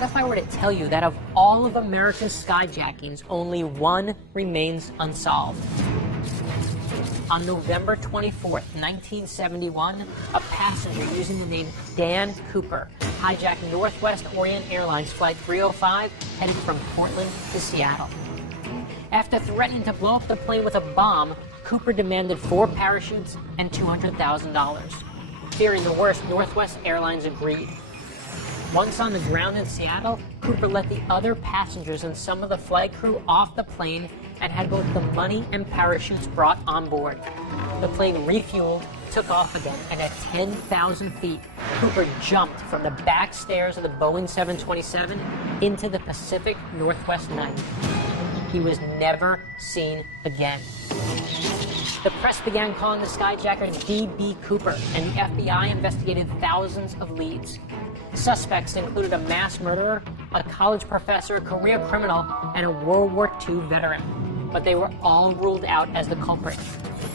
What if I were to tell you that of all of America's skyjackings, only one remains unsolved? On November 24th, 1971, a passenger using the name Dan Cooper hijacked Northwest Orient Airlines Flight 305 headed from Portland to Seattle. After threatening to blow up the plane with a bomb, Cooper demanded 4 parachutes and $200,000. Fearing the worst, Northwest Airlines agreed. Once on the ground in Seattle, Cooper let the other passengers and some of the flight crew off the plane and had both the money and parachutes brought on board. The plane refueled, took off again, and at 10,000 feet, Cooper jumped from the back stairs of the Boeing 727 into the Pacific Northwest night. He was never seen again. The press began calling the skyjacker D.B. Cooper, and the FBI investigated thousands of leads. Suspects included a mass murderer, a college professor, a career criminal, and a World War II veteran. But they were all ruled out as the culprit.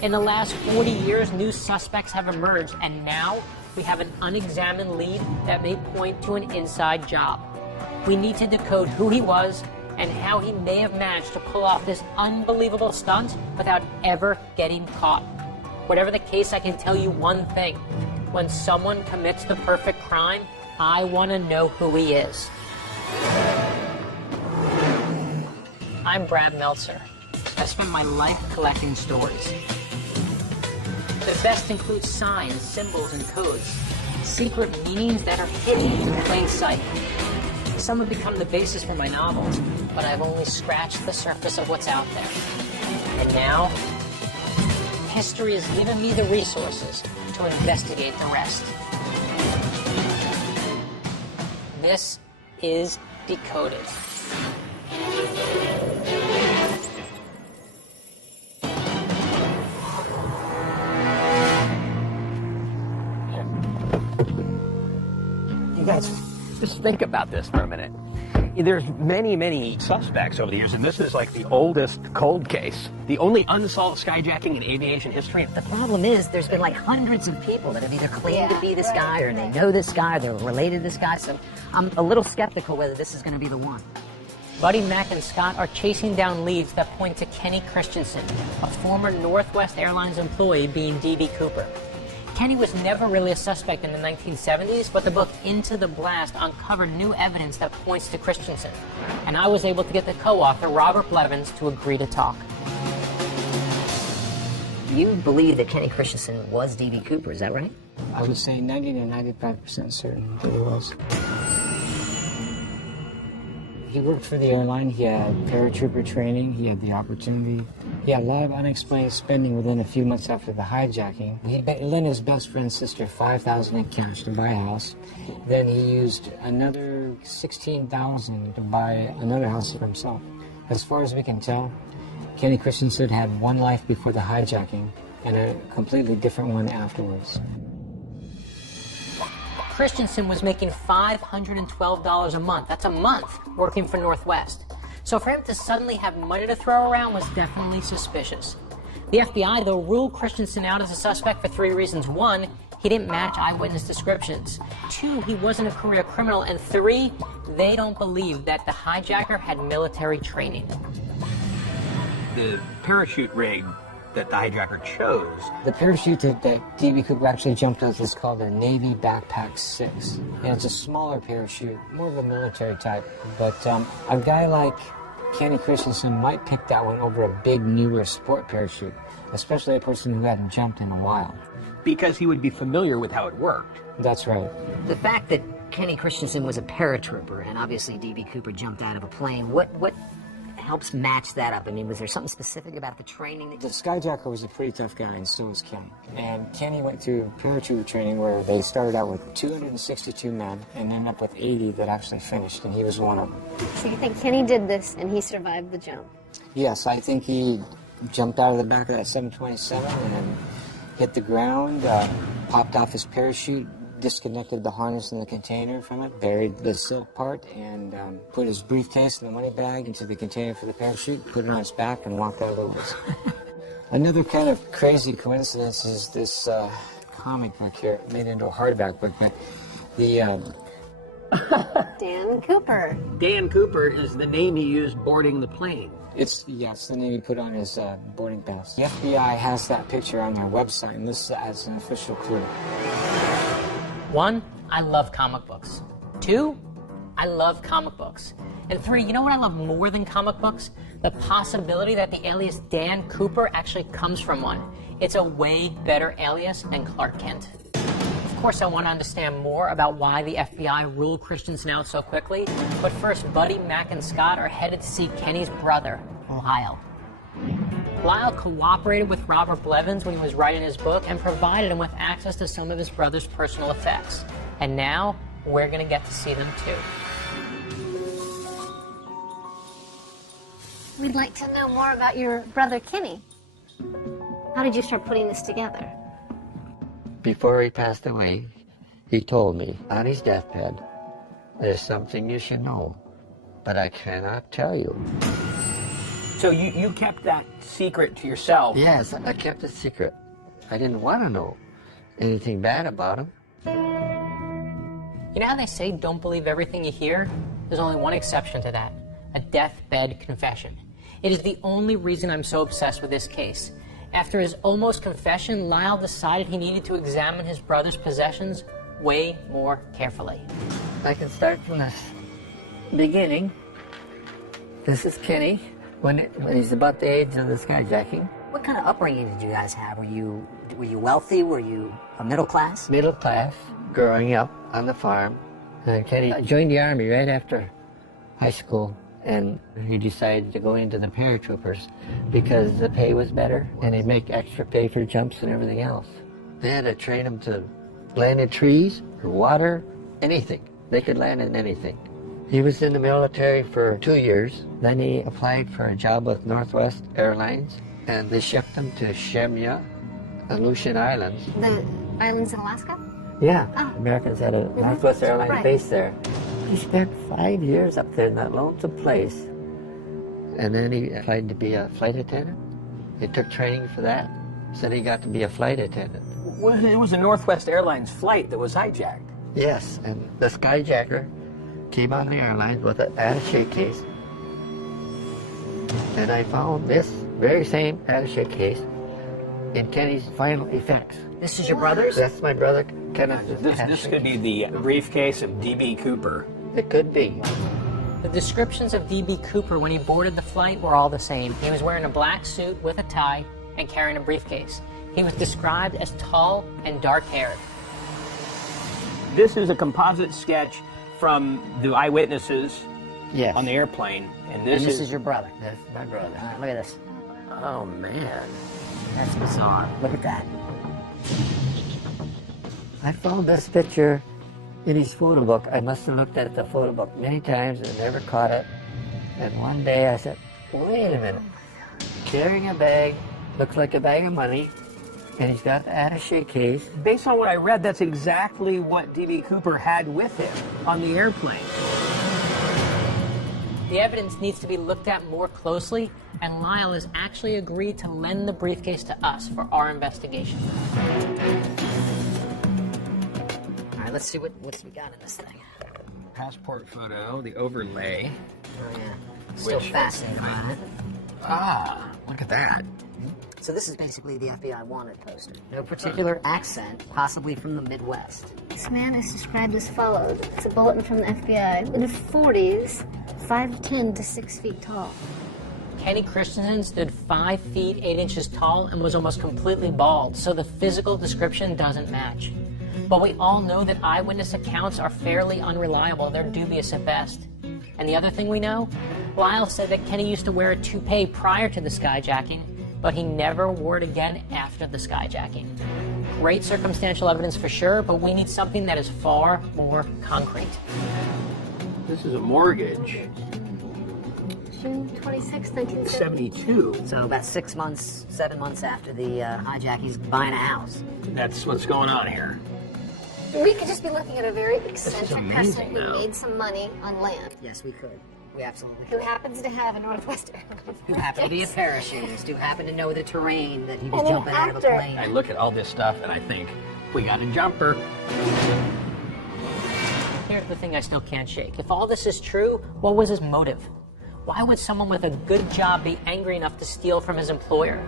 In the last 40 years, new suspects have emerged, and now we have an unexamined lead that may point to an inside job. We need to decode who he was and how he may have managed to pull off this unbelievable stunt without ever getting caught. Whatever the case, I can tell you one thing. When someone commits the perfect crime, I want to know who he is. I'm Brad Meltzer. I spent my life collecting stories. The best include signs, symbols, and codes. Secret meanings that are hidden in plain sight. Some have become the basis for my novels, but I've only scratched the surface of what's out there. And now, history has given me the resources to investigate the rest. This is Decoded. You guys, just think about this for a minute. There's many suspects over the years, and this is like the oldest cold case. The only unsolved skyjacking in aviation history. The problem is there's been like hundreds of people that have either claimed to be this guy, or they know this guy, or they're related to this guy, so I'm a little skeptical whether this is going to be the one. Buddy Mack and Scott are chasing down leads that point to Kenny Christensen, a former Northwest Airlines employee being D.B. Cooper. Kenny was never really a suspect in the 1970s, but the book Into the Blast uncovered new evidence that points to Christensen. And I was able to get the co-author, Robert Blevins, to agree to talk. You believe that Kenny Christensen was D.B. Cooper, is that right? I would say 90 to 95% certain that he was. He worked for the airline, he had paratrooper training, he had the opportunity. He had a lot of unexplained spending within a few months after the hijacking. He lent his best friend's sister $5,000 in cash to buy a house. Then he used another $16,000 to buy another house for himself. As far as we can tell, Kenny Christensen had one life before the hijacking and a completely different one afterwards. Christensen was making $512 a month. That's a month working for Northwest. So for him to suddenly have money to throw around was definitely suspicious. The FBI, though, ruled Christensen out as a suspect for 3 reasons. 1, he didn't match eyewitness descriptions. 2, he wasn't a career criminal. And 3, they don't believe that the hijacker had military training. The parachute rig that the hijacker chose. The parachute that D.B. Cooper actually jumped with is called a Navy Backpack 6. And it's a smaller parachute, more of a military type. But a guy like Kenny Christensen might pick that one over a big, newer sport parachute, especially a person who hadn't jumped in a while. Because he would be familiar with how it worked. That's right. The fact that Kenny Christensen was a paratrooper, and obviously D.B. Cooper jumped out of a plane, what helps match that up? I mean, was there something specific about the training? The skyjacker was a pretty tough guy, and so was Kenny. And Kenny went through paratrooper training where they started out with 262 men and ended up with 80 that actually finished, and he was one of them. So you think Kenny did this and he survived the jump? Yes, I think he jumped out of the back of that 727 and hit the ground, popped off his parachute, disconnected the harness and the container from it, buried the silk part, and put his briefcase and the money bag into the container for the parachute, put it on his back, and walked out of the woods. Another kind of crazy coincidence is this comic book here, made into a hardback book, but the Dan Cooper. Dan Cooper is the name he used boarding the plane. It's the name he put on his boarding pass. The FBI has that picture on their website and lists it as an official clue. 1, I love comic books. 2, I love comic books. And 3, you know what I love more than comic books? The possibility that the alias Dan Cooper actually comes from one. It's a way better alias than Clark Kent. Of course, I want to understand more about why the FBI ruled Christensen out so quickly. But first, Buddy, Mac, and Scott are headed to see Kenny's brother, Lyle. Lyle cooperated with Robert Blevins when he was writing his book and provided him with access to some of his brother's personal effects. And now, we're going to get to see them too. We'd like to know more about your brother Kenny. How did you start putting this together? Before he passed away, he told me on his deathbed, there's something you should know, but I cannot tell you. So you kept that secret to yourself? Yes, I kept it secret. I didn't want to know anything bad about him. You know how they say don't believe everything you hear? There's only one exception to that, a deathbed confession. It is the only reason I'm so obsessed with this case. After his almost confession, Lyle decided he needed to examine his brother's possessions way more carefully. I can start from the beginning. This is Kenny, when he's about the age of the skyjacking. What kind of upbringing did you guys have? Were you wealthy? Were you a middle class? Middle class, growing up on the farm. And Kenny joined the Army right after high school, and he decided to go into the paratroopers because the pay was better and they'd make extra pay for jumps and everything else. They had to train him to land in trees or water, anything. They could land in anything. He was in the military for 2 years. Then he applied for a job with Northwest Airlines, and they shipped him to Shemya, Aleutian Islands. The islands in Alaska? Yeah, Oh. Americans had a Northwest Airlines Right. base there. He spent 5 years up there in that lonesome place. And then he applied to be a flight attendant. He took training for that. So he got to be a flight attendant. Well, it was a Northwest Airlines flight that was hijacked. Yes, and the skyjacker came on the airline with an attaché case. And I found this very same attaché case in Kenny's final effects. This is your brother's? That's my brother Kenneth. This could be the briefcase of D.B. Cooper. It could be. The descriptions of D.B. Cooper when he boarded the flight were all the same. He was wearing a black suit with a tie and carrying a briefcase. He was described as tall and dark-haired. This is a composite sketch from the eyewitnesses Yes. on the airplane. And And this is your brother. That's my brother. All right, look at this. Oh, man. That's bizarre. Look at that. I found this picture in his photo book. I must have looked at the photo book many times and never caught it. And one day I said, wait a minute. Carrying a bag, looks like a bag of money, and he's got the attaché case. Based on what I read, that's exactly what D.B. Cooper had with him on the airplane. The evidence needs to be looked at more closely, and Lyle has actually agreed to lend the briefcase to us for our investigation. All right, let's see what's we got in this thing. Passport photo, the overlay. Oh, yeah. Still Which- fascinated by it. Ah, look at that. So this is basically the FBI wanted poster. No particular accent, possibly from the Midwest. This man is described as follows. It's a bulletin from the FBI. In the 40s, 5'10" to 6 feet tall. Kenny Christensen stood 5 feet 8 inches tall and was almost completely bald, so the physical description doesn't match. But we all know that eyewitness accounts are fairly unreliable. They're dubious at best. And the other thing we know, Lyle said that Kenny used to wear a toupee prior to the skyjacking, but he never wore it again after the skyjacking. Great circumstantial evidence for sure, but we need something that is far more concrete. This is a mortgage. June 26, 1970. 72. So about 6 months, 7 months after the hijack, he's buying a house. That's what's going on here. We could just be looking at a very eccentric amazing, person who though. made some money on land, Yes, we could. We absolutely who could. happens to have a Northwest Airlines. Who happened to be a parachutist, who happened to know the terrain, that he was And an jumping out of a actor. plane. I look at all this stuff and I think, we got a jumper. the thing I still can't shake. If all this is true, what was his motive? Why would someone with a good job be angry enough to steal from his employer?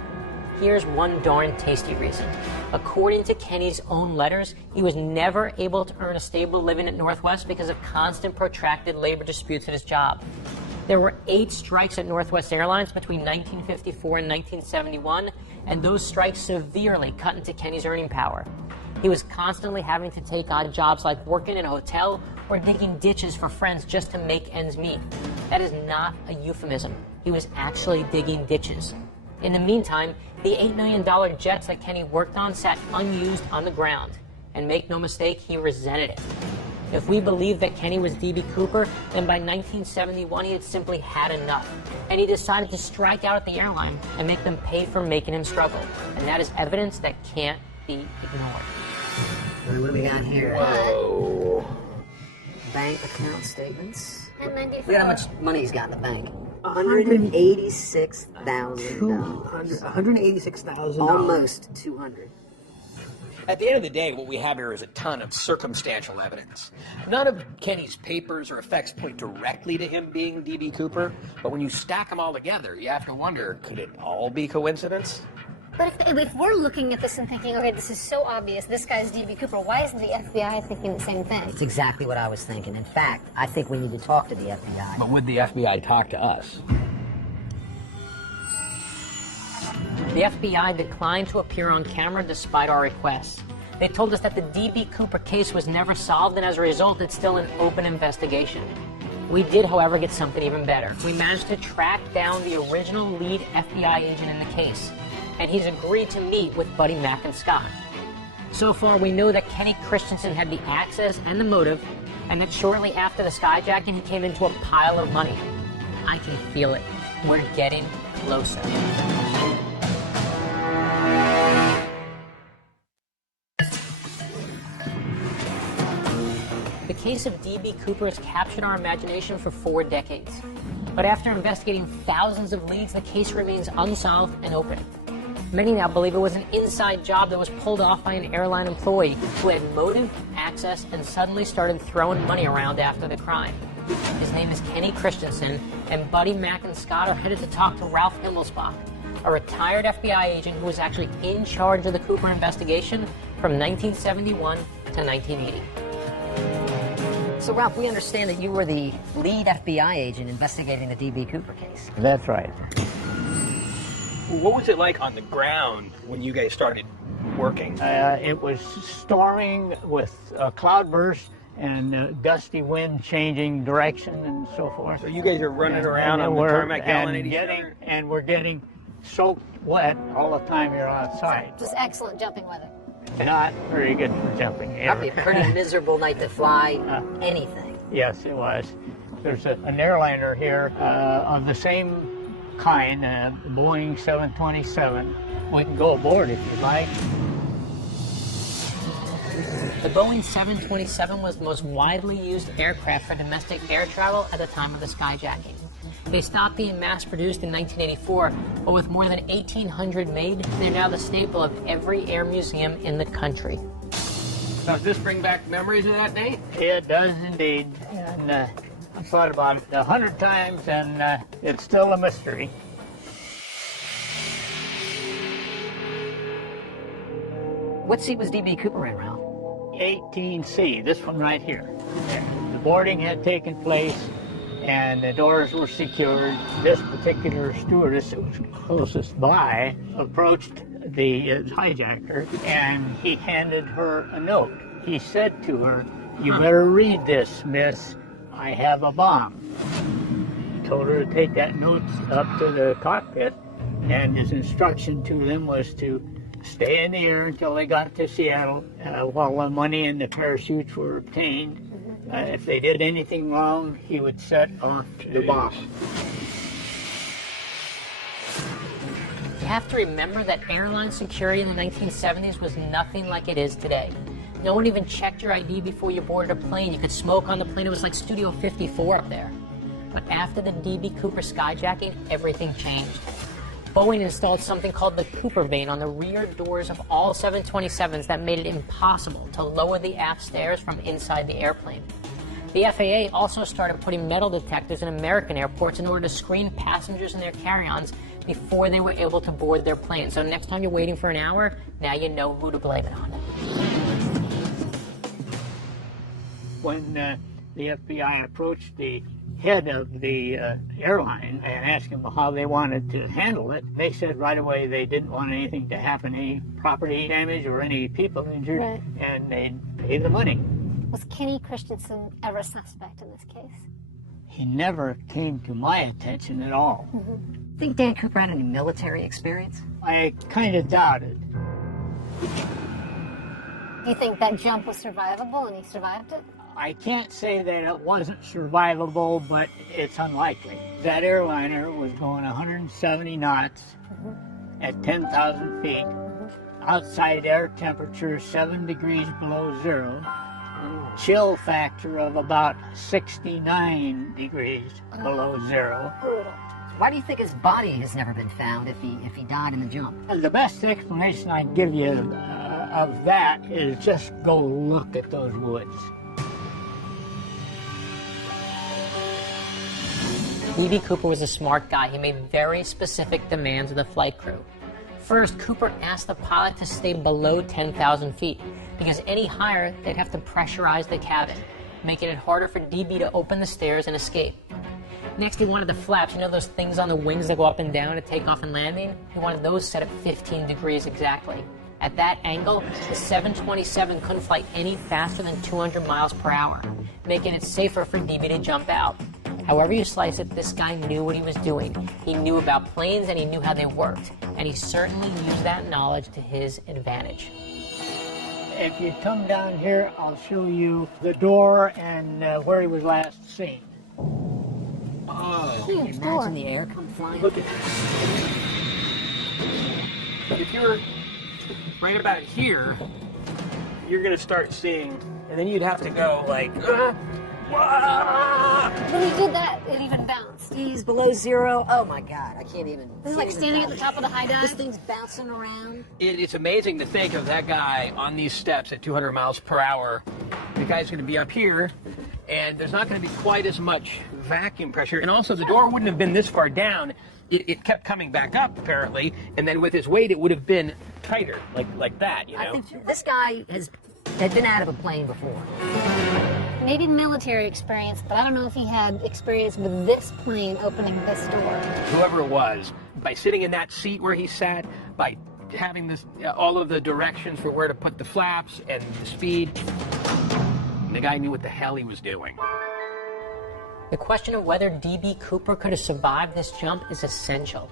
Here's one darn tasty reason. According to Kenny's own letters, he was never able to earn a stable living at Northwest because of constant protracted labor disputes at his job. There were 8 strikes at Northwest Airlines between 1954 and 1971, and those strikes severely cut into Kenny's earning power. He was constantly having to take odd jobs like working in a hotel or digging ditches for friends just to make ends meet. That is not a euphemism. He was actually digging ditches. In the meantime, the $8 million jets that Kenny worked on sat unused on the ground. And make no mistake, he resented it. If we believe that Kenny was D.B. Cooper, then by 1971 he had simply had enough. And he decided to strike out at the airline and make them pay for making him struggle. And that is evidence that can't be ignored. What do we got here? Whoa. Bank account statements. And 94. Look at how much money he's got in the bank. $186,000. $186,000. Almost 200. At the end of the day, what we have here is a ton of circumstantial evidence. None of Kenny's papers or effects point directly to him being D.B. Cooper, but when you stack them all together, you have to wonder, could it all be coincidence? But if we're looking at this and thinking, okay, this is so obvious, this guy's D.B. Cooper, why isn't the FBI thinking the same thing? It's exactly what I was thinking. In fact, I think we need to talk to the FBI. But would the FBI talk to us? The FBI declined to appear on camera despite our requests. They told us that the D.B. Cooper case was never solved, and as a result, it's still an open investigation. We did, however, get something even better. We managed to track down the original lead FBI agent in the case, and he's agreed to meet with Buddy, Mac, and Scott. So far, we know that Kenny Christensen had the access and the motive, and that shortly after the skyjacking, he came into a pile of money. I can feel it. We're getting closer. The case of D.B. Cooper has captured our imagination for 4 decades. But after investigating thousands of leads, the case remains unsolved and open. Many now believe it was an inside job that was pulled off by an airline employee who had motive, access, and suddenly started throwing money around after the crime. His name is Kenny Christensen, and Buddy, Mac, and Scott are headed to talk to Ralph Himmelsbach, a retired FBI agent who was actually in charge of the Cooper investigation from 1971 to 1980. So, Ralph, we understand that you were the lead FBI agent investigating the D.B. Cooper case. That's right. What was it like on the ground when you guys started working? It was storming with cloudburst and gusty wind changing direction and so forth. So you guys are running around on the tarmac yelling at each other? And we're getting soaked wet all the time you're outside. Just excellent jumping weather. Not very good for jumping. That'd be a pretty miserable night to fly anything. Yes, it was. There's an airliner here of the same kind, Boeing 727. We can go aboard if you'd like. The Boeing 727 was the most widely used aircraft for domestic air travel at the time of the skyjacking. They stopped being mass-produced in 1984, but with more than 1,800 made, they're now the staple of every air museum in the country. Does this bring back memories of that day? It does indeed. And I've thought about it 100 times, and it's still a mystery. What seat was D.B. Cooper in, Ralph? 18C, this one right here. The boarding had taken place, and the doors were secured. This particular stewardess that was closest by approached the hijacker, and he handed her a note. He said to her, "You better read this, miss. I have a bomb." He told her to take that note up to the cockpit, and his instruction to them was to stay in the air until they got to Seattle while the money and the parachutes were obtained. If they did anything wrong, he would set off the bomb. You have to remember that airline security in the 1970s was nothing like it is today. No one even checked your ID before you boarded a plane. You could smoke on the plane. It was like Studio 54 up there. But after the D.B. Cooper skyjacking, everything changed. Boeing installed something called the Cooper vane on the rear doors of all 727s that made it impossible to lower the aft stairs from inside the airplane. The FAA also started putting metal detectors in American airports in order to screen passengers and their carry-ons before they were able to board their plane. So next time you're waiting for an hour, now you know who to blame it on. When the FBI approached the head of the airline and asked them how they wanted to handle it, they said right away they didn't want anything to happen, any property damage or any people injured, Right. and they'd pay the money. Was Kenny Christensen ever a suspect in this case? He never came to my attention at all. Think Dan Cooper had any military experience? I kind of doubt it. Do you think that jump was survivable and he survived it? I can't say that it wasn't survivable, but it's unlikely. That airliner was going 170 knots at 10,000 feet. Outside air temperature 7 degrees below zero. Chill factor of about 69 degrees below zero. Brutal. Why do you think his body has never been found if he died in the jump? And the best explanation I can give you of that is just go look at those woods. D.B. Cooper was a smart guy. He made very specific demands of the flight crew. First, Cooper asked the pilot to stay below 10,000 feet, because any higher, they'd have to pressurize the cabin, making it harder for DB to open the stairs and escape. Next, he wanted the flaps, you know those things on the wings that go up and down to take off and landing? He wanted those set at 15 degrees exactly. At that angle, the 727 couldn't fly any faster than 200 miles per hour, making it safer for DB to jump out. However you slice it, this guy knew what he was doing. He knew about planes and he knew how they worked, and he certainly used that knowledge to his advantage. If you come down here, I'll show you the door and where he was last seen. Oh, Can you imagine the air come flying? look at this. If you were right about here, you're going to start seeing, and then you'd have to go like, When he did that, it even bounced. He's below zero. Oh my God, I can't even. This is like standing at the top of the high This dive. thing's bouncing around. It's amazing to think of that guy on these steps at 200 miles per hour. The guy's going to be up here, and there's not going to be quite as much vacuum pressure. And also, the door wouldn't have been this far down. It kept coming back up, apparently, and then with his weight, it would have been tighter, like that, you know? I think this guy had been out of a plane before. Maybe military experience, but I don't know if he had experience with this plane opening this door. Whoever it was, by sitting in that seat where he sat, by having this, all of the directions for where to put the flaps and the speed, the guy knew what the hell he was doing. The question of whether D.B. Cooper could have survived this jump is essential.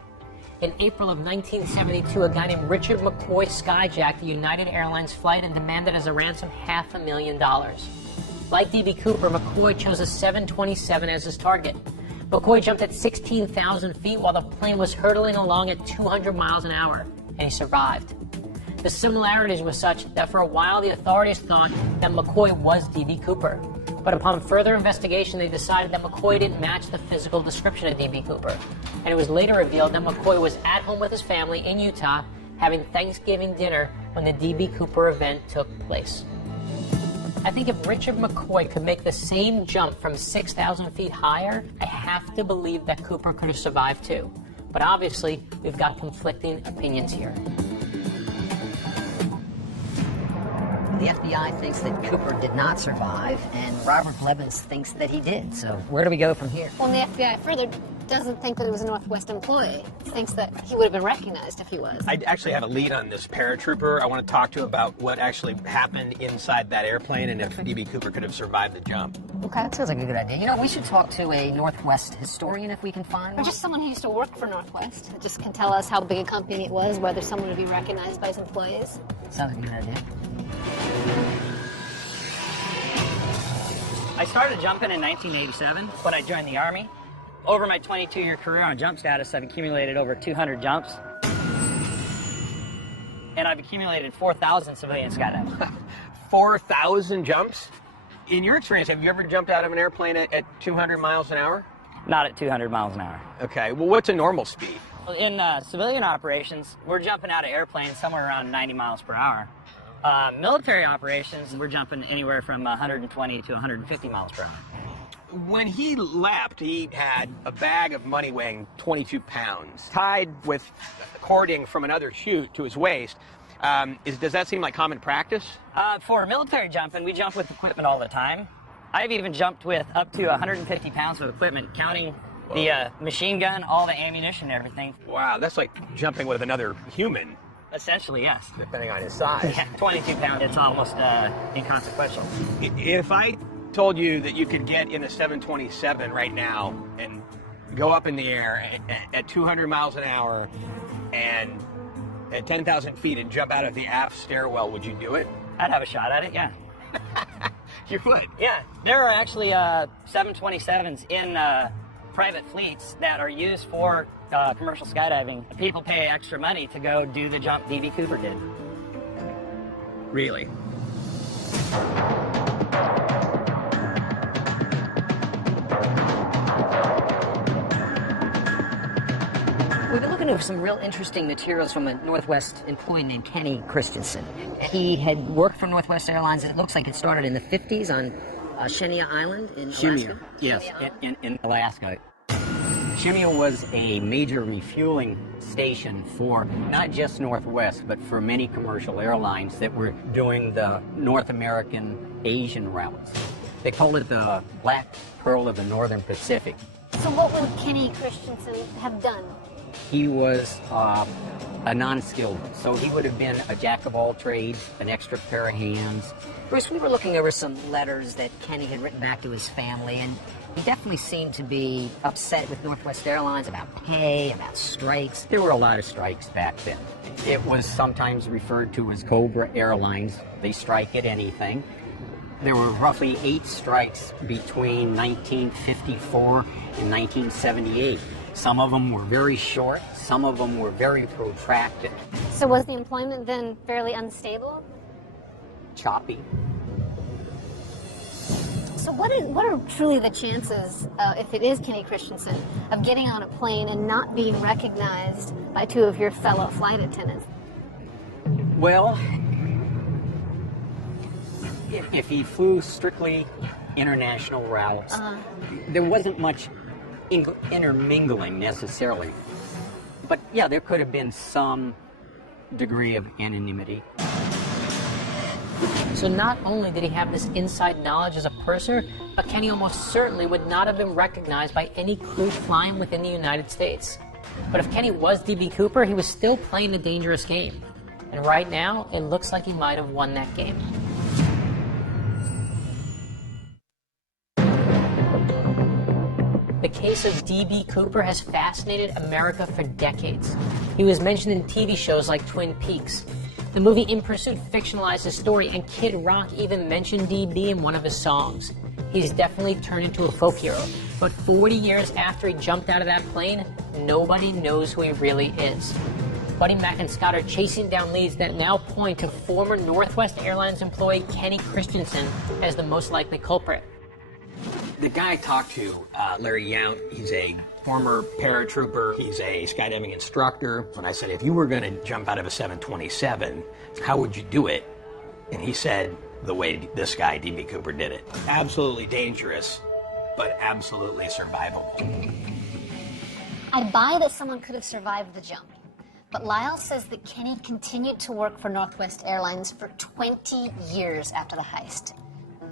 In April of 1972, a guy named Richard McCoy skyjacked a United Airlines flight and demanded as a ransom $500,000. Like D.B. Cooper, McCoy chose a 727 as his target. McCoy jumped at 16,000 feet while the plane was hurtling along at 200 miles an hour, and he survived. The similarities were such that for a while the authorities thought that McCoy was D.B. Cooper. But upon further investigation, they decided that McCoy didn't match the physical description of D.B. Cooper. And it was later revealed that McCoy was at home with his family in Utah having Thanksgiving dinner when the D.B. Cooper event took place. I think if Richard McCoy could make the same jump from 6,000 feet higher, I have to believe that Cooper could have survived too. But obviously, we've got conflicting opinions here. The FBI thinks that Cooper did not survive, and Robert Blevins thinks that he did. So where do we go from here? Well, the FBI further doesn't think that it was a Northwest employee. Thinks that he would have been recognized if he was. I actually have a lead on this paratrooper. I want to talk to about what actually happened inside that airplane and if D.B. Cooper could have survived the jump. Okay, that sounds like a good idea. You know, we should talk to a Northwest historian if we can find Or one. just someone who used to work for Northwest. That just can tell us how big a company it was, whether someone would be recognized by his employees. Sounds like a good idea. I started jumping in 1987 when I joined the Army. Over my 22-year career on jump status, I've accumulated over 200 jumps. And I've accumulated 4,000 civilian skydiving. 4,000 jumps? In your experience, have you ever jumped out of an airplane at 200 miles an hour? Not at 200 miles an hour. Okay, well, what's a normal speed? In civilian operations, we're jumping out of airplanes somewhere around 90 miles per hour. Military operations, we're jumping anywhere from 120 to 150 miles per hour. When he leapt, he had a bag of money weighing 22 pounds tied with cording from another chute to his waist. Does that seem like common practice? For military jumping, we jump with equipment all the time. I've even jumped with up to 150 pounds of equipment, counting the machine gun, all the ammunition, and everything. Wow, that's like jumping with another human. Essentially, yes. Depending on his size. Yeah, 22 pounds, it's almost inconsequential. If I told you that you could get in a 727 right now and go up in the air at 200 miles an hour and at 10,000 feet and jump out of the aft stairwell, would you do it? I'd have a shot at it, yeah. You would? Yeah, there are actually 727s in private fleets that are used for commercial skydiving. People pay extra money to go do the jump D.B. Cooper did. Really? We've been looking over some real interesting materials from a Northwest employee named Kenny Christensen. He had worked for Northwest Airlines, and it looks like it started in the 50s on Shemya Island in Alaska. Yes, in Alaska. Shemya was a major refueling station for not just Northwest, but for many commercial airlines that were doing the North American Asian routes. They called it the Black Pearl of the Northern Pacific. So what would Kenny Christensen have done? He was a non-skilled, so he would have been a jack of all trades, an extra pair of hands. Bruce, we were looking over some letters that Kenny had written back to his family, and he definitely seemed to be upset with Northwest Airlines about pay, about strikes. There were a lot of strikes back then. It was sometimes referred to as Cobra Airlines. They strike at anything. There were roughly 8 strikes between 1954 and 1978. Some of them were very short, some of them were very protracted. So was the employment then fairly unstable? Choppy. So what are truly the chances, if it is Kenny Christensen, of getting on a plane and not being recognized by 2 of your fellow flight attendants? Well, if he flew strictly international routes, there wasn't much intermingling necessarily. But yeah, there could have been some degree of anonymity. So not only did he have this inside knowledge as a purser, but Kenny almost certainly would not have been recognized by any crew flying within the United States. But if Kenny was D.B. Cooper, he was still playing a dangerous game. And right now, it looks like he might have won that game. The case of D.B. Cooper has fascinated America for decades. He was mentioned in TV shows like Twin Peaks. The movie In Pursuit fictionalized his story, and Kid Rock even mentioned D.B. in one of his songs. He's definitely turned into a folk hero. But 40 years after he jumped out of that plane, nobody knows who he really is. Buddy Mack and Scott are chasing down leads that now point to former Northwest Airlines employee Kenny Christensen as the most likely culprit. The guy I talked to, Larry Yount, he's a former paratrooper. He's a skydiving instructor. When I said, if you were going to jump out of a 727, how would you do it? And he said, the way this guy, D.B. Cooper, did it. Absolutely dangerous, but absolutely survivable. I'd buy that someone could have survived the jump. But Lyle says that Kenny continued to work for Northwest Airlines for 20 years after the heist.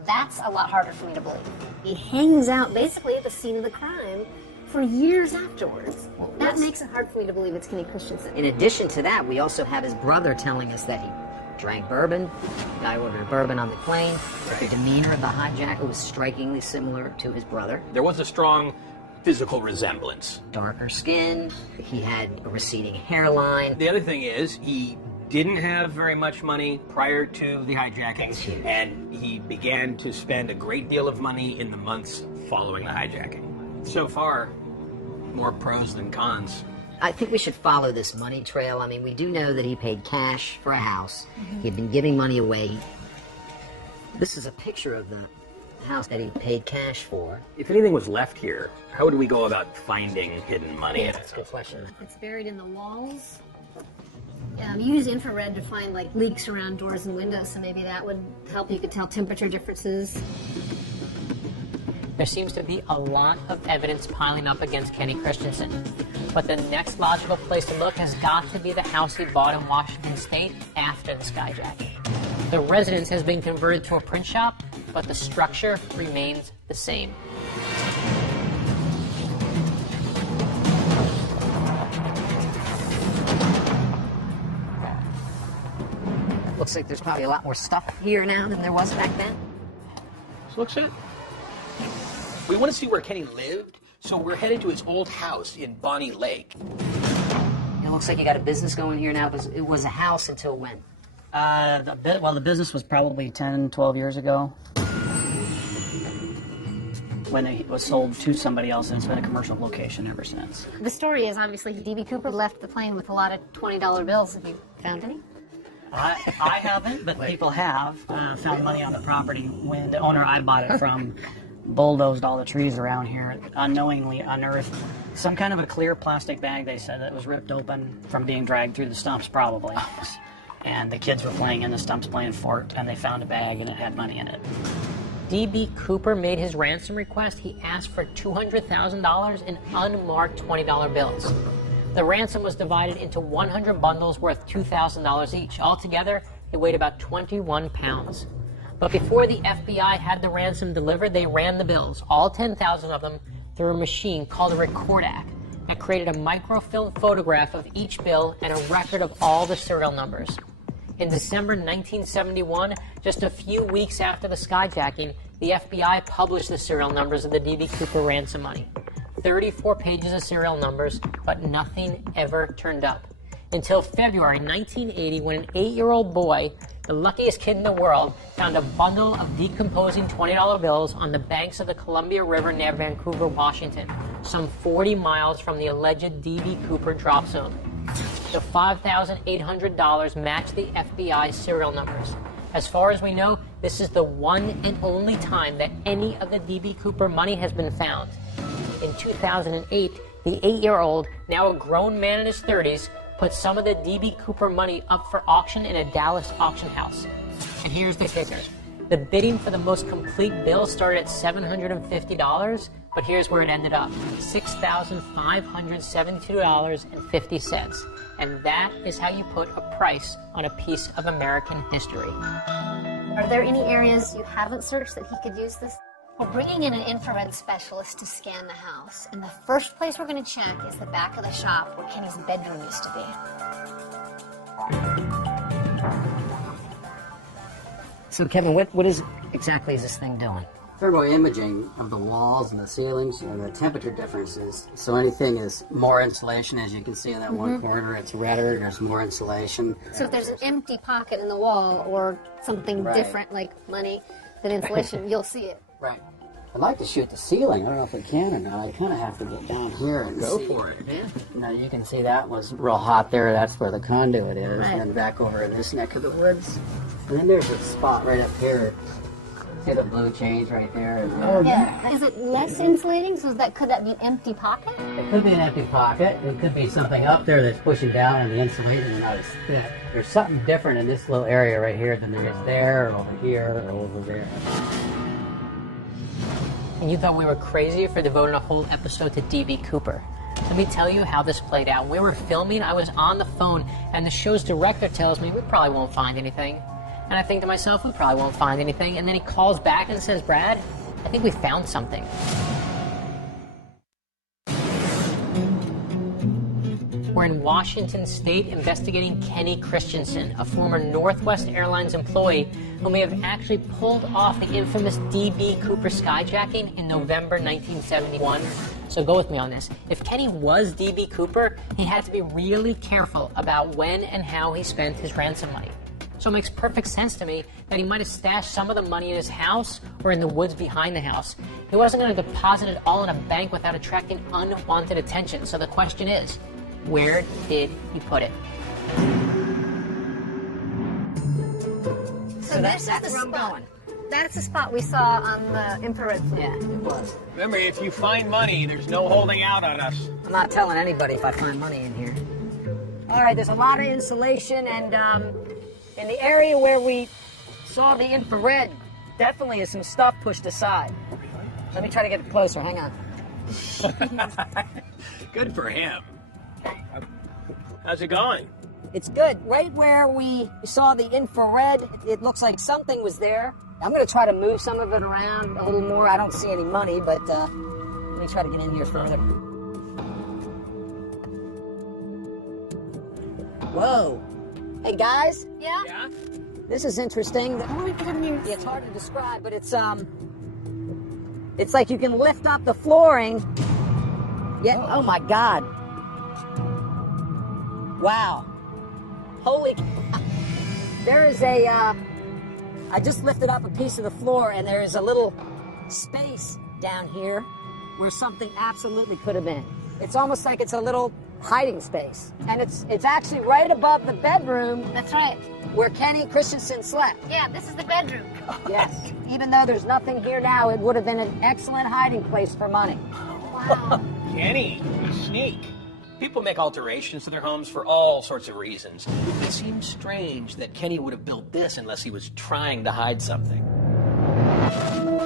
That's a lot harder for me to believe. He hangs out basically at the scene of the crime for years afterwards. That makes it hard for me to believe it's Kenny Christensen. In addition to that, we also have his brother telling us that he drank bourbon. The guy ordered bourbon on the plane. The demeanor of the hijacker was strikingly similar to his brother. There was a strong physical resemblance. Darker skin. He had a receding hairline. The other thing is, he didn't have very much money prior to the hijacking, and he began to spend a great deal of money in the months following the hijacking. So far, more pros than cons. I think we should follow this money trail. I mean, we do know that he paid cash for a house. He'd been giving money away. This is a picture of the house that he paid cash for. If anything was left here, how would we go about finding hidden money? Yeah, that's a good question. It's buried in the walls. You use infrared to find like leaks around doors and windows, so maybe that would help. You could tell temperature differences. There seems to be a lot of evidence piling up against Kenny Christensen. But the next logical place to look has got to be the house he bought in Washington State after the skyjacking. The residence has been converted to a print shop, but the structure remains the same. Looks like there's probably a lot more stuff here now than there was back then. This looks it. We want to see where Kenny lived, so we're headed to his old house in Bonnie Lake. It looks like you got a business going here now. It was a house until when? The business was probably 10, 12 years ago when it was sold to somebody else, and it's been a commercial location ever since. The story is obviously D.B. Cooper left the plane with a lot of $20 bills. Have you found any? I haven't, but people have found money on the property. When the owner I bought it from bulldozed all the trees around here, unknowingly unearthed some kind of a clear plastic bag. They said that was ripped open from being dragged through the stumps, probably. And the kids were playing in the stumps, playing fort, and they found a bag and it had money in it. D.B. Cooper made his ransom request. He asked for $200,000 in unmarked $20 bills. The ransom was divided into 100 bundles worth $2,000 each. Altogether, it weighed about 21 pounds. But before the FBI had the ransom delivered, they ran the bills, all 10,000 of them, through a machine called a Recordac that created a microfilm photograph of each bill and a record of all the serial numbers. In December 1971, just a few weeks after the skyjacking, the FBI published the serial numbers of the D.B. Cooper ransom money. 34 pages of serial numbers, but nothing ever turned up. Until February 1980, when an 8-year-old boy, the luckiest kid in the world, found a bundle of decomposing $20 bills on the banks of the Columbia River near Vancouver, Washington, some 40 miles from the alleged D.B. Cooper drop zone. The $5,800 matched the FBI's serial numbers. As far as we know, this is the one and only time that any of the D.B. Cooper money has been found. In 2008, the 8-year-old, now a grown man in his 30s, put some of the D.B. Cooper money up for auction in a Dallas auction house. And here's the kicker. The bidding for the most complete bill started at $750, but here's where it ended up, $6,572.50. And that is how you put a price on a piece of American history. Are there any areas you haven't searched that he could use this? We're bringing in an infrared specialist to scan the house, and the first place we're going to check is the back of the shop where Kenny's bedroom used to be. So, Kevin, what exactly is this thing doing? Thermal imaging of the walls and the ceilings and the temperature differences. So anything is more insulation, as you can see in that one corner. It's redder, there's more insulation. So if there's an empty pocket in the wall or something different like money than insulation, you'll see it. Right. I'd like to shoot the ceiling. I don't know if we can or not. I kind of have to get down here and Go see. for it. Yeah. Now you can see that was real hot there. That's where the conduit is. Right. And back over in this neck of the woods. And then there's a spot right up here. See the blue change right there? Yeah. Is it less insulating? So could that be an empty pocket? It could be an empty pocket. It could be something up there that's pushing down on the insulating and not as thick. There's something different in this little area right here than there is there, or over here, or over there. And you thought we were crazy for devoting a whole episode to D.B. Cooper. Let me tell you how this played out. We were filming, I was on the phone, and the show's director tells me we probably won't find anything. And I think to myself, we probably won't find anything. And then he calls back and says, Brad, I think we found something. We're in Washington State investigating Kenny Christensen, a former Northwest Airlines employee who may have actually pulled off the infamous D.B. Cooper skyjacking in November 1971. So go with me on this. If Kenny was D.B. Cooper, he had to be really careful about when and how he spent his ransom money. So it makes perfect sense to me that he might have stashed some of the money in his house or in the woods behind the house. He wasn't going to deposit it all in a bank without attracting unwanted attention. So the question is, where did he put it? So that's the spot. That's the spot we saw on the infrared film. Yeah, it was. Remember, if you find money, there's no holding out on us. I'm not telling anybody if I find money in here. All right, there's a lot of insulation, and in the area where we saw the infrared, definitely is some stuff pushed aside. Let me try to get closer. Hang on. Good for him. How's it going? It's good. Right where we saw the infrared, it looks like something was there. I'm going to try to move some of it around a little more. I don't see any money, but let me try to get in here further. Whoa. Hey, guys. Yeah? This is interesting. It's hard to describe, but it's like you can lift up the flooring. Yeah. Oh my God. Wow. Holy. There is a. I just lifted up a piece of the floor, and there is a little space down here where something absolutely could have been. It's almost like it's a little hiding space, and it's actually right above the bedroom. That's right. Where Kenny Christensen slept. Yeah, this is the bedroom. Yes. Even though there's nothing here now, it would have been an excellent hiding place for money. Wow. Kenny, you sneak. People make alterations to their homes for all sorts of reasons. It seems strange that Kenny would have built this unless he was trying to hide something.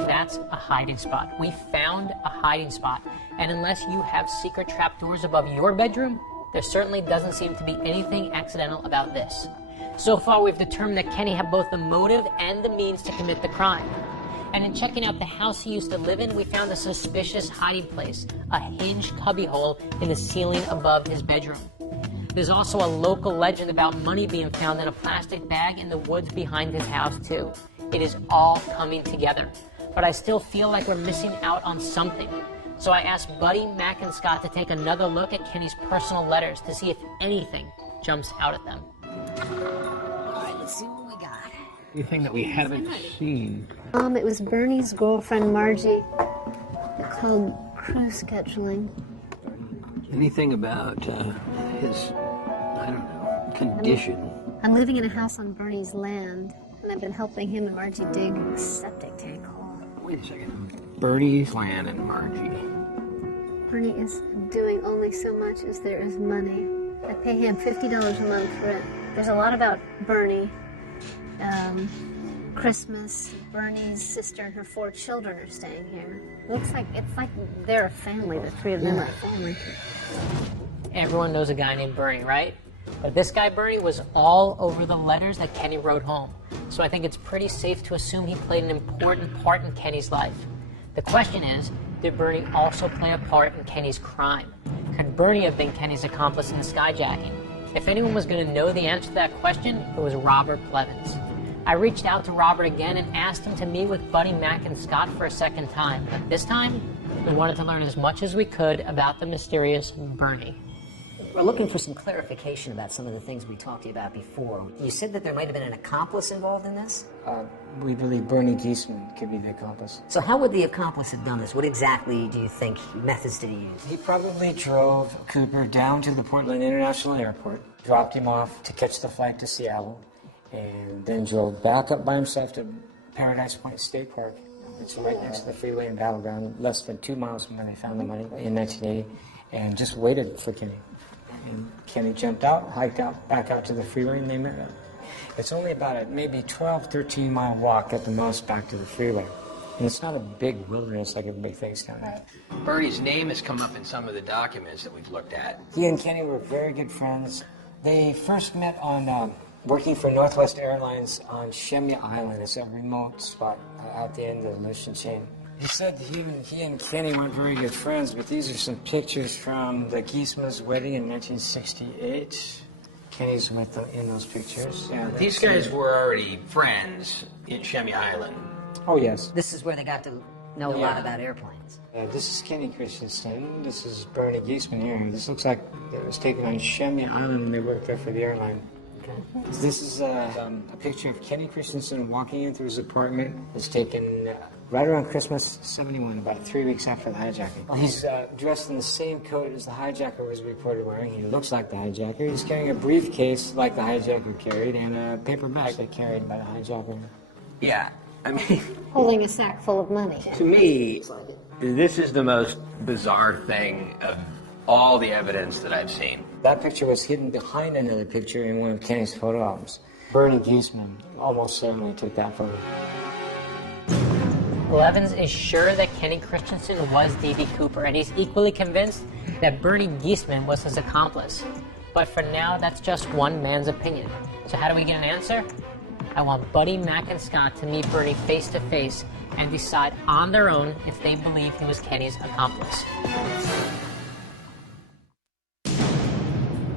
That's a hiding spot. We found a hiding spot. And unless you have secret trapdoors above your bedroom, there certainly doesn't seem to be anything accidental about this. So far, we've determined that Kenny had both the motive and the means to commit the crime. And in checking out the house he used to live in, we found a suspicious hiding place, a hinged cubbyhole in the ceiling above his bedroom. There's also a local legend about money being found in a plastic bag in the woods behind his house, too. It is all coming together. But I still feel like we're missing out on something. So I asked Buddy, Mac, and Scott to take another look at Kenny's personal letters to see if anything jumps out at them. All right, let's see what we got. Anything that we haven't seen? It was Bernie's girlfriend, Margie. It called crew scheduling. Anything about his, I don't know, condition? I'm living in a house on Bernie's land, and I've been helping him and Margie dig a septic tank hole. Wait a second. Bernie's land and Margie. Bernie is doing only so much as there is money. I pay him $50 a month for it. There's a lot about Bernie. Christmas, Bernie's sister and her 4 children are staying here. It's like they're a family. The 3 of them are a family. Everyone knows a guy named Bernie, right? But this guy, Bernie, was all over the letters that Kenny wrote home. So I think it's pretty safe to assume he played an important part in Kenny's life. The question is, did Bernie also play a part in Kenny's crime? Could Bernie have been Kenny's accomplice in the skyjacking? If anyone was going to know the answer to that question, it was Robert Blevins. I reached out to Robert again and asked him to meet with Buddy, Mac, and Scott for a second time. But this time, we wanted to learn as much as we could about the mysterious Bernie. We're looking for some clarification about some of the things we talked to you about before. You said that there might have been an accomplice involved in this? We believe Bernie Giesman could be the accomplice. So how would the accomplice have done this? What exactly do you think methods did he use? He probably drove Cooper down to the Portland International Airport, dropped him off to catch the flight to Seattle, and then drove back up by himself to Paradise Point State Park. It's right next to the freeway in Battleground, less than 2 miles from where they found the money in 1980, and just waited for Kenny. And Kenny jumped out, hiked out, back out to the freeway, and they met up. It's only about a maybe 12, 13-mile walk at the most back to the freeway. And it's not a big wilderness like everybody thinks down there. Bernie's name has come up in some of the documents that we've looked at. He and Kenny were very good friends. They first met on working for Northwest Airlines on Shemya Island. It's a remote spot out the end of the ocean chain. He said he and Kenny weren't very good friends, but these are some pictures from the Giesman's wedding in 1968. Kenny's with them in those pictures. Yeah, These guys were already friends in Shemya Island. Oh, yes. This is where they got to know a lot about airplanes. This is Kenny Christensen. This is Bernie Giesman here. This looks like it was taken on Shemya Island when they worked there for the airline. Okay. This is a picture of Kenny Christensen walking into his apartment. It's taken right around Christmas '71, about 3 weeks after the hijacking. He's dressed in the same coat as the hijacker was reported wearing. He looks like the hijacker. He's carrying a briefcase like the hijacker carried and a paper bag that carried by the hijacker. Yeah, I mean, Holding a sack full of money. to me, this is the most bizarre thing of all the evidence that I've seen. That picture was hidden behind another picture in one of Kenny's photo albums. Bernie Giesman almost certainly took that photo. Levins is sure that Kenny Christensen was D.B. Cooper, and he's equally convinced that Bernie Giesman was his accomplice. But for now, that's just one man's opinion. So how do we get an answer? I want Buddy, Mac, and Scott to meet Bernie face to face and decide on their own if they believe he was Kenny's accomplice.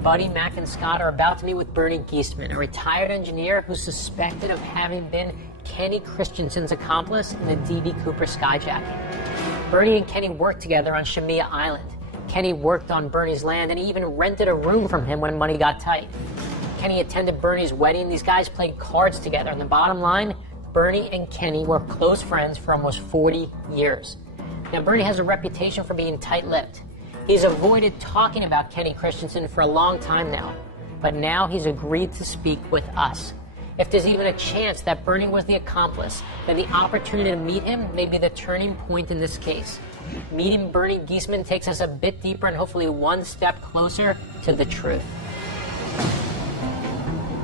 Buddy, Mac, and Scott are about to meet with Bernie Giesman, a retired engineer who's suspected of having been Kenny Christensen's accomplice in the D.B. Cooper skyjacking. Bernie and Kenny worked together on Shemia Island. Kenny worked on Bernie's land, and he even rented a room from him when money got tight. Kenny attended Bernie's wedding. These guys played cards together, and the bottom line, Bernie and Kenny were close friends for almost 40 years. Now, Bernie has a reputation for being tight-lipped. He's avoided talking about Kenny Christensen for a long time now, but now he's agreed to speak with us. If there's even a chance that Bernie was the accomplice, then the opportunity to meet him may be the turning point in this case. Meeting Bernie Giesman takes us a bit deeper and hopefully one step closer to the truth.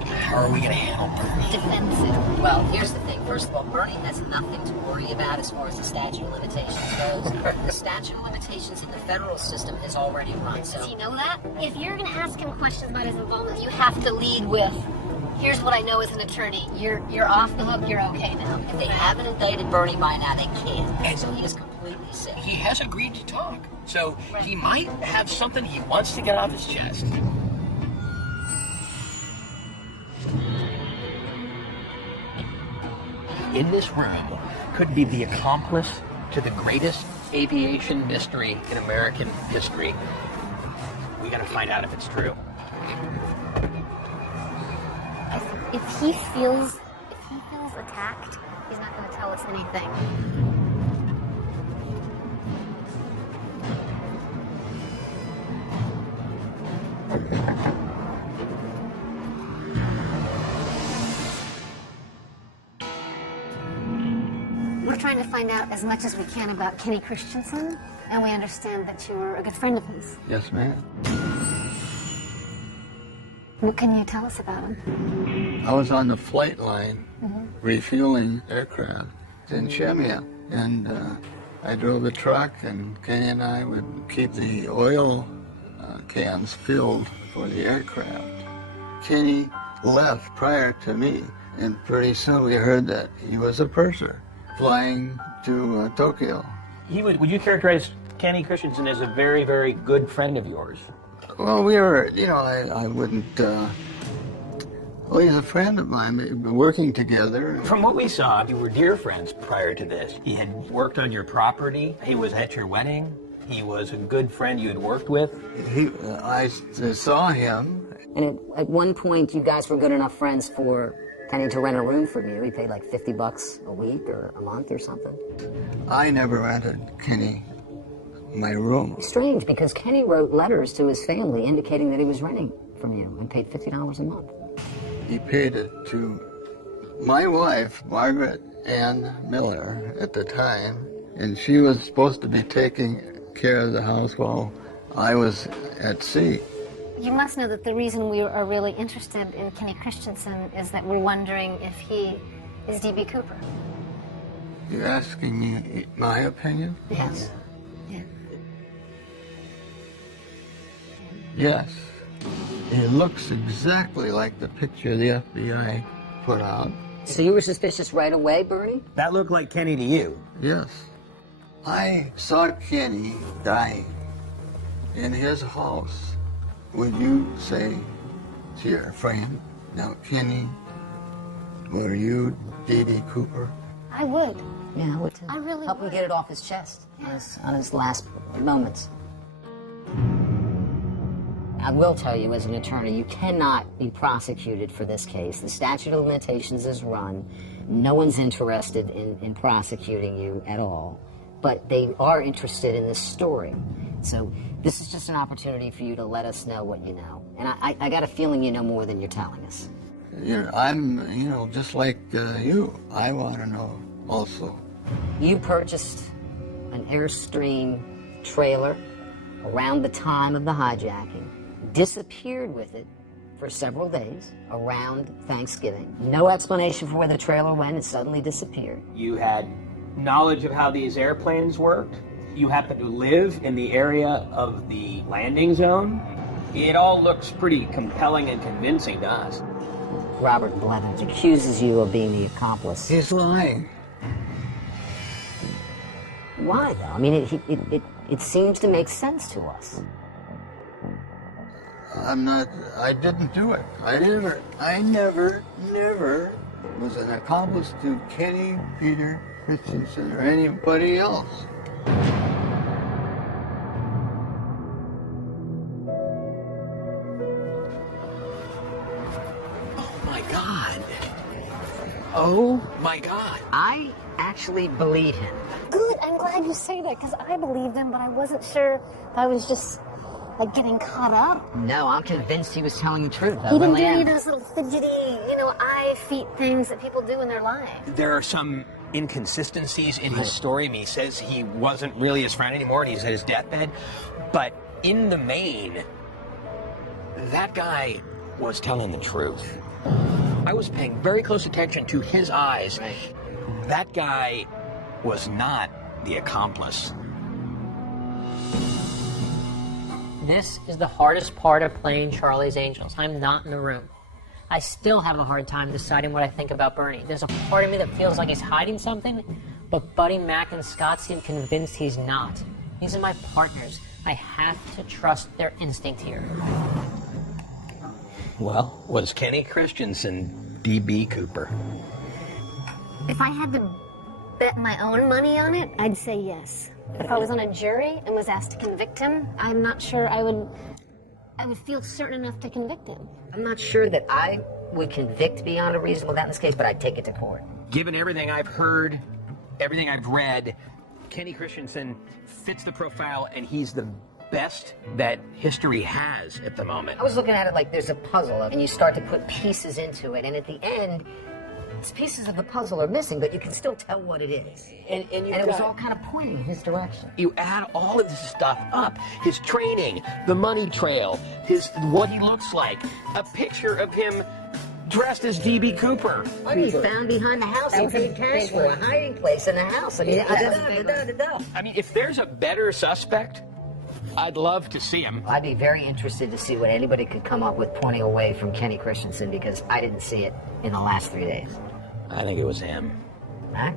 How are we going to handle Bernie? Defensive. Well, here's the thing. First of all, Bernie has nothing to worry about as far as the statute of limitations goes. The statute of limitations in the federal system is already run. So Does he know that? If you're going to ask him questions about his involvement, you have to lead with, here's what I know as an attorney. You're off the hook. You're okay now. if they haven't indicted Bernie by now, they can't. And so he is completely sick. He has agreed to talk, so he might have something he wants to get off his chest. In this room could be the accomplice to the greatest aviation mystery in American history. We gotta find out if it's true. If he feels attacked, he's not going to tell us anything. We're trying to find out as much as we can about Kenny Christensen, and we understand that you were a good friend of his. Yes, ma'am. What can you tell us about him? I was on the flight line refueling aircraft in Shemia, and I drove the truck, and Kenny and I would keep the oil cans filled for the aircraft. Kenny left prior to me, and pretty soon we heard that he was a purser flying to Tokyo. Would you characterize Kenny Christensen as a very, very good friend of yours? Well, we were, I wouldn't, well, he's a friend of mine. We've been working together. From what we saw, you were dear friends prior to this. He had worked on your property. He was at your wedding. He was a good friend you had worked with. I saw him. And at one point, you guys were good enough friends for Kenny to rent a room from you. He paid like $50 a week or a month or something. I never rented Kenny my room. Strange, because Kenny wrote letters to his family indicating that he was renting from you and paid $50 a month. He paid it to my wife, Margaret Ann Miller, at the time, and she was supposed to be taking care of the house while I was at sea. You must know that the reason we are really interested in Kenny Christensen is that we're wondering if he is D.B. Cooper. You're asking me my opinion? Yes. Yeah. Yes. It looks exactly like the picture the FBI put out. So you were suspicious right away, Bernie? That looked like Kenny to you. Yes. I saw Kenny dying in his house. Would you say to your friend, now Kenny, were you D.B. Cooper? I would. Yeah, I would too. I really Help him would. get it off his chest on his last moments. I will tell you, as an attorney, you cannot be prosecuted for this case. The statute of limitations is run. No one's interested in prosecuting you at all. But they are interested in this story. So this is just an opportunity for you to let us know what you know. And I got a feeling you know more than you're telling us. I'm, just like you. I want to know also. You purchased an Airstream trailer around the time of the hijacking, disappeared with it for several days around Thanksgiving. No explanation for where the trailer went. It suddenly disappeared. You had knowledge of how these airplanes worked. You happen to live in the area of the landing zone. It all looks pretty compelling and convincing to us. Robert Blevins accuses you of being the accomplice. He's lying. Why, though? I mean, it seems to make sense to us. I didn't do it. I never was an accomplice to Kenny, Peter, Christensen, or anybody else. Oh my God. Oh my God. I actually believe him. Good, I'm glad you say that, because I believed him, but I wasn't sure if I was just, like, getting caught up. No, I'm convinced he was telling the truth. He didn't do any of those little fidgety, eye feet things that people do in their lives. There are some inconsistencies in his story. I mean, he says he wasn't really his friend anymore and he's at his deathbed. But in the main, that guy was telling the truth. I was paying very close attention to his eyes. Right. That guy was not the accomplice. This is the hardest part of playing Charlie's Angels. I'm not in the room. I still have a hard time deciding what I think about Bernie. There's a part of me that feels like he's hiding something, but Buddy, Mac, and Scott seem convinced he's not. These are my partners. I have to trust their instinct here. Well, was Kenny Christensen D.B. Cooper? If I had to bet my own money on it, I'd say yes. If I was on a jury and was asked to convict him, I'm not sure I would feel certain enough to convict him. I'm not sure that I would convict beyond a reasonable doubt in this case, but I'd take it to court. Given everything I've heard, everything I've read, Kenny Christensen fits the profile and he's the best that history has at the moment. I was looking at it like there's a puzzle, and you start to put pieces into it, and at the end, these pieces of the puzzle are missing, but you can still tell what it is. And it was all kind of pointing in his direction. You add all of this stuff up, his training, the money trail, what he looks like, a picture of him dressed as D.B. Cooper. Money found behind the house, he paid cash for a hiding place in the house. I mean, if there's a better suspect, I'd love to see him. I'd be very interested to see what anybody could come up with pointing away from Kenny Christensen, because I didn't see it in the last 3 days. I think it was him. Mac?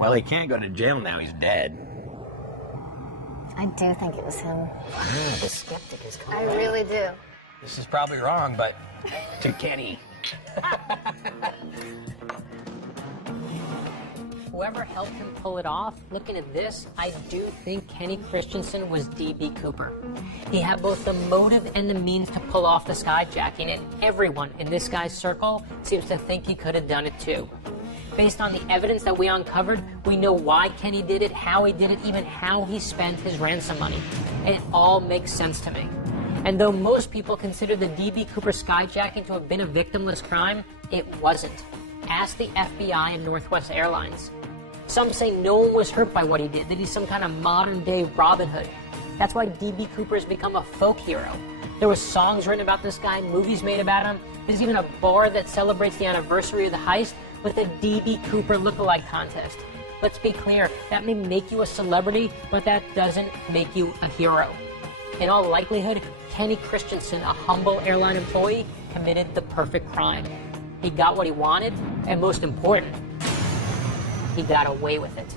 Well, he can't go to jail now, he's dead. I do think it was him. Wow, the skeptic is coming. I really do. This is probably wrong, but to Kenny. Whoever helped him pull it off, looking at this, I do think Kenny Christensen was D.B. Cooper. He had both the motive and the means to pull off the skyjacking, and everyone in this guy's circle seems to think he could have done it too. Based on the evidence that we uncovered, we know why Kenny did it, how he did it, even how he spent his ransom money. And it all makes sense to me. And though most people consider the D.B. Cooper skyjacking to have been a victimless crime, it wasn't. Ask the FBI and Northwest Airlines. Some say no one was hurt by what he did, that he's some kind of modern-day Robin Hood. That's why D.B. Cooper has become a folk hero. There were songs written about this guy, movies made about him. There's even a bar that celebrates the anniversary of the heist with a D.B. Cooper look-alike contest. Let's be clear, that may make you a celebrity, but that doesn't make you a hero. In all likelihood, Kenny Christensen, a humble airline employee, committed the perfect crime. He got what he wanted, and most important, he got away with it.